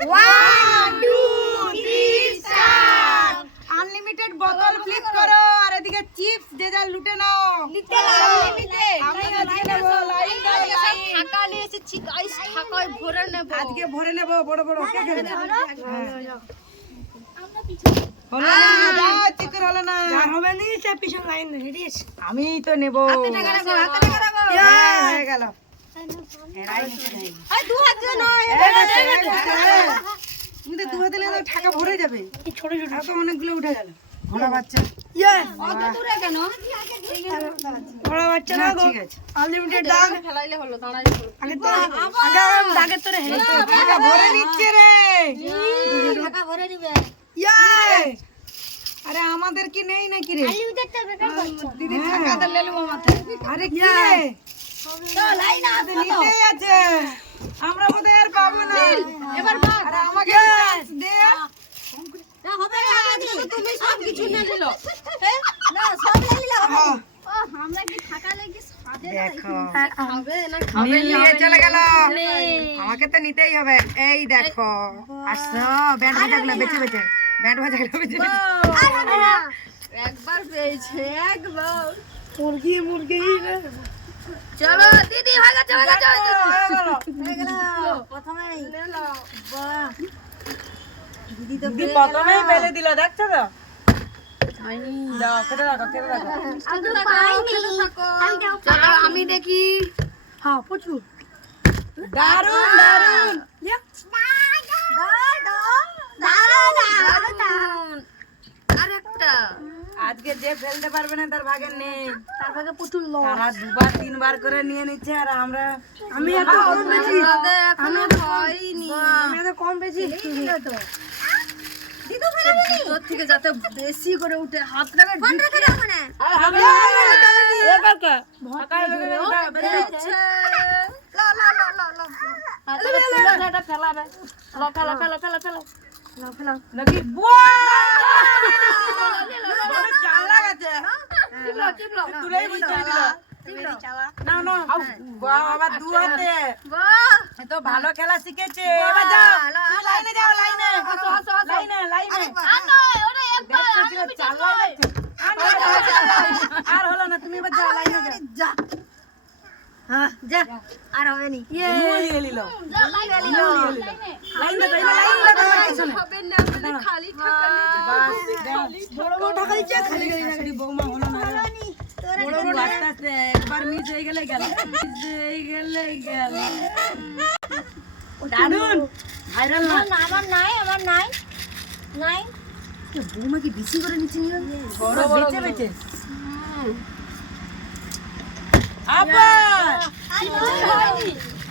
1 2 3 start. Unlimited বোতল flip করো আর এদিকে চিপস যে যা লুটে নাও। আমি আজকে নেব লাইন ঢাকা নিয়ে এসেছি গাইস, ঢাকায় ভরে নেব। আজকে ভরে নেব বড় বড় কে খেলবে? হলো না, যাও চিকেন হলো না। হবে নি সে পিছন লাইন রেডি আছে। আমি তো নেব। হাতে টাকা রাখো। হয়ে গেল। আই দু হাত দিয়ে নয়। তুমি তো দু হাতে নিলে তো টাকা ভরে যাবে। এই ছোট ছোট আর তো অনেকগুলো উঠে গেল। ঘোড়া বাচ্চা। ইয়ে অত দূরে কেন? বড় বাচ্চা না গো। ঠিক আছে। আনলিমিটেড দাগ ফেলাইলে হলো, দাঁড়াইলে হলো। আগে তো দাগের তোরে হেলে টাকা ভরে নিচ্ছে রে। টাকা ভরে দিবে। আরে আমাদের কি নেই নাকি রে? আনলিমিটেডটা বেকার করছো। দিদি টাকা তো লেলু মাথায়। আরে কি রে? তো লাইন আছে নিতেই আছে। আমরা বোধহয় আর পাবো না। এবার ভাগ। আরে আমাকে দে। না হবে না তুমি সব কিছু নিয়ে নিল। না সব লে নিলে হবে। আমরা কি ঢাকা লেগে সাজে দেখো খাবে না নীল নিয়ে চলে গেল। নেই। আমাকে তো নিতেই হবে। এই দেখো আসো ব্যান্ড বাজাগুলো বেঁচে বেঁচে। ব্যান্ড বাজাগুলো বেঁচে বেঁচে। একবার পেয়েছে, একবার। মুরগি মুরগি চলো দিদি, হয়ে গেছে, হয়ে গেছে, হয়ে গেছে। হয়ে গেল প্রথমেই বাহ দিদি তো দিদি প্রথমেই ফেলে দিল দেখছো তো? দাও খেতে রাখো খেতে রাখো। আমি তো পাইনি। চলো আমি দেখি। হ্যাঁ প্রচুর দারুন দারুন। দারুন। আরেকটা। আজকে যে ফেলতে পারবে না তার ভাগের নেই। তার ভাগে প্রচুর লস তারা দুবার তিনবার করে নিয়ে নিচ্ছে আর আমরা আমি এত কম পেয়েছি আমাদের এখনো হয়নি। আমি এত কম পেয়েছি তো তোর থেকে যাতে বেশি করে উঠে হাত লাগে আর আমরা এবার কা দিচ্ছে। এটা ফেলাবে ফেলা ফেলা ফেলা ফেলা ফেলা নাকি বড় চালা গেছে। তুলেই বুঝতে দিল। না না বাবা দু হাতে বাহ, এ তো ভালো খেলা শিখেছে। এবার যাও তুমি লাইনে যাও লাইনে লাইনে লাইনে দেখছো কি চালা গেছে। আর হলো না তুমি এবার যাও লাইনে যাও। হ্যাঁ যা আর হবে নি মুল নিয়ে নিল লাইনে হবে না, আমাদের খালি ঢাকা নিয়ে বড় বড় টাকা দিচ্ছে খালি খালি বৌমা হলো না বড় বড় আস্তে আস্তে একবার মিস হয়ে গেলে গেল মিস হয়ে গেলে গেল। দারুন ভাইরাল না আমার নাই বৌমা কি বেশি করে নিচ্ছে নিয়ে বড় বেঁচে বেঁচে আবার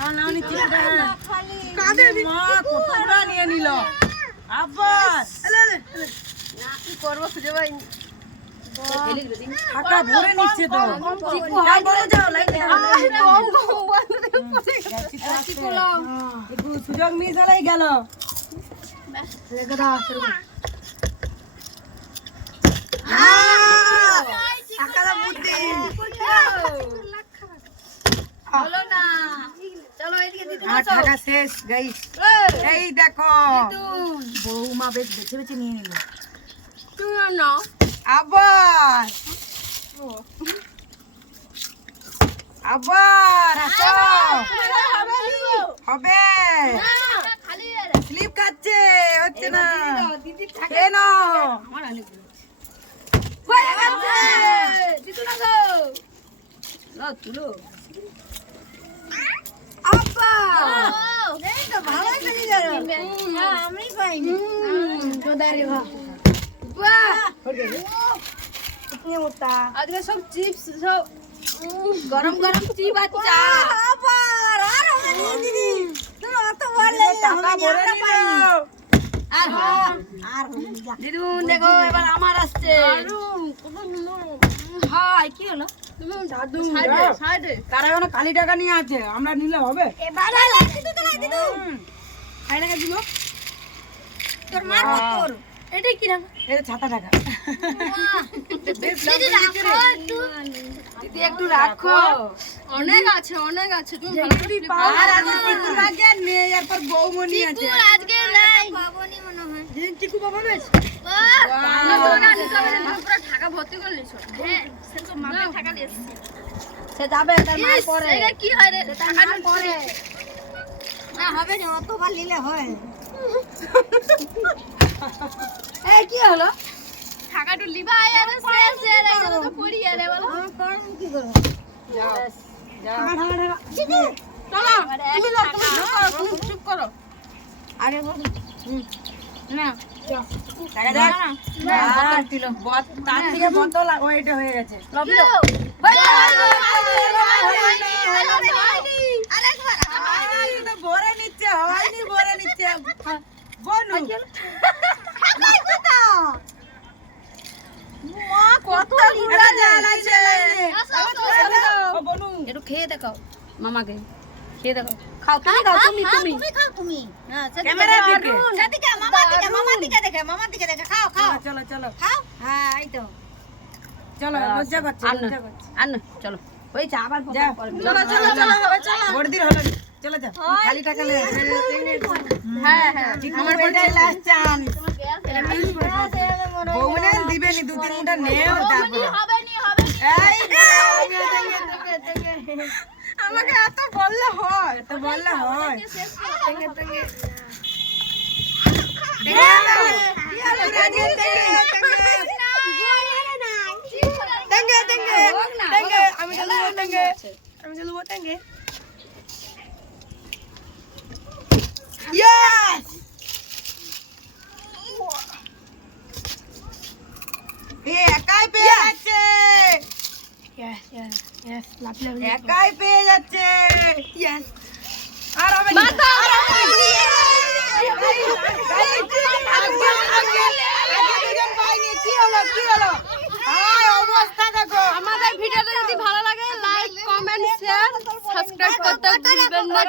আর নাও নি চিকটা কাঁদে মা কতটা নিয়ে নিল আবার কি করবো খুঁজে পাইনি। টাকা ভরে নিচ্ছে তো যাও বড় যাও লাইনে একটু সুযোগ মিস হলেই গেল। হলো না। চলো এদিকে দিদি আর টাকা শেষ গাইস। এই দেখো বৌমা বেশ বেছে বেছে নিয়ে নিল তুমি নাও। আবার আবার আসো হবে খালি স্লিপ খাচ্ছে হচ্ছে না কেন হয়ে গেছে। দিদি না গো। নাও তুলো। আমি পাইনি আজকে সব চিপস সব গরম গরম চিপ বাচ্চা। টাকা ভরে নিল দিদুন দেখো এবার আমার আসছে। হাই কি হলো? তুমি সাইডে সাইডে। তারা এখনো খালি টাকা নিয়ে আছে আমরা নিলে হবে এটা কি না এটা ছাতা টাকা দিদি একটু রাখো। অনেক আছে অনেক আছে। তুমি ভালো করে আর আগে টিকুর আগে নিয়ে এরপর বৌমনি আছে আজকে না খুব অমানুষ টাকা ভর্তি করে নিছ হ্যাঁ সে তো মাপে টাকা নিয়েছে সে যাবে তার মার পরে এটা কি হয় রে টাকা পরে না হবে না অতবার নিলে হয় এই কি হলো টাকাটা লিবা আরে শেষ রে এগুলো তো পড়ি আরে বলো কারণ কি করব যাও যাও চলো তুমি যাও তুমি চুপ করো আরে বল না টাকা দাও বোতল দিল তার থেকে বোতল ওইটা হয়ে গেছে লবিলো ভরে নিচ্ছে হয়নি ভরে নিচ্ছে বনু কত জানাইছে ও বনু একটু খেয়ে দেখাও মামাকে খেয়ে দেখাও খাও তুমি খাও তুমি খাও তুমি ক্যামেরার দিকে সেদিকে মামার দিকে দেখে খাও খাও চলো চলো খাও হ্যাঁ এই তো চলো লজ্জা করছে লজ্জা করছে আন চলো ওই চা আবার যাও চলো চলো চলো চলো বড়দির হলো চলো যাও খালি টাকা লে হ্যাঁ হ্যাঁ আমার এটাই লাস্ট চান্স বউনে দিবে নি 2-3 মুঠা নেও তারপর হবে নি এই আমাকে এত বললে হয় এত বললে হয় Yes! একাই পেয়ে যাচ্ছে একাই পেয়ে যাচ্ছে আর হবে না কি হলো অবস্থা দেখো আমাদের ভিডিওটা যদি ভালো লাগে লাইক কমেন্ট শেয়ার সাবস্ক্রাইব করতে ভুলবেন না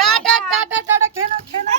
টাটা টাটা টাটা খেলো খেলো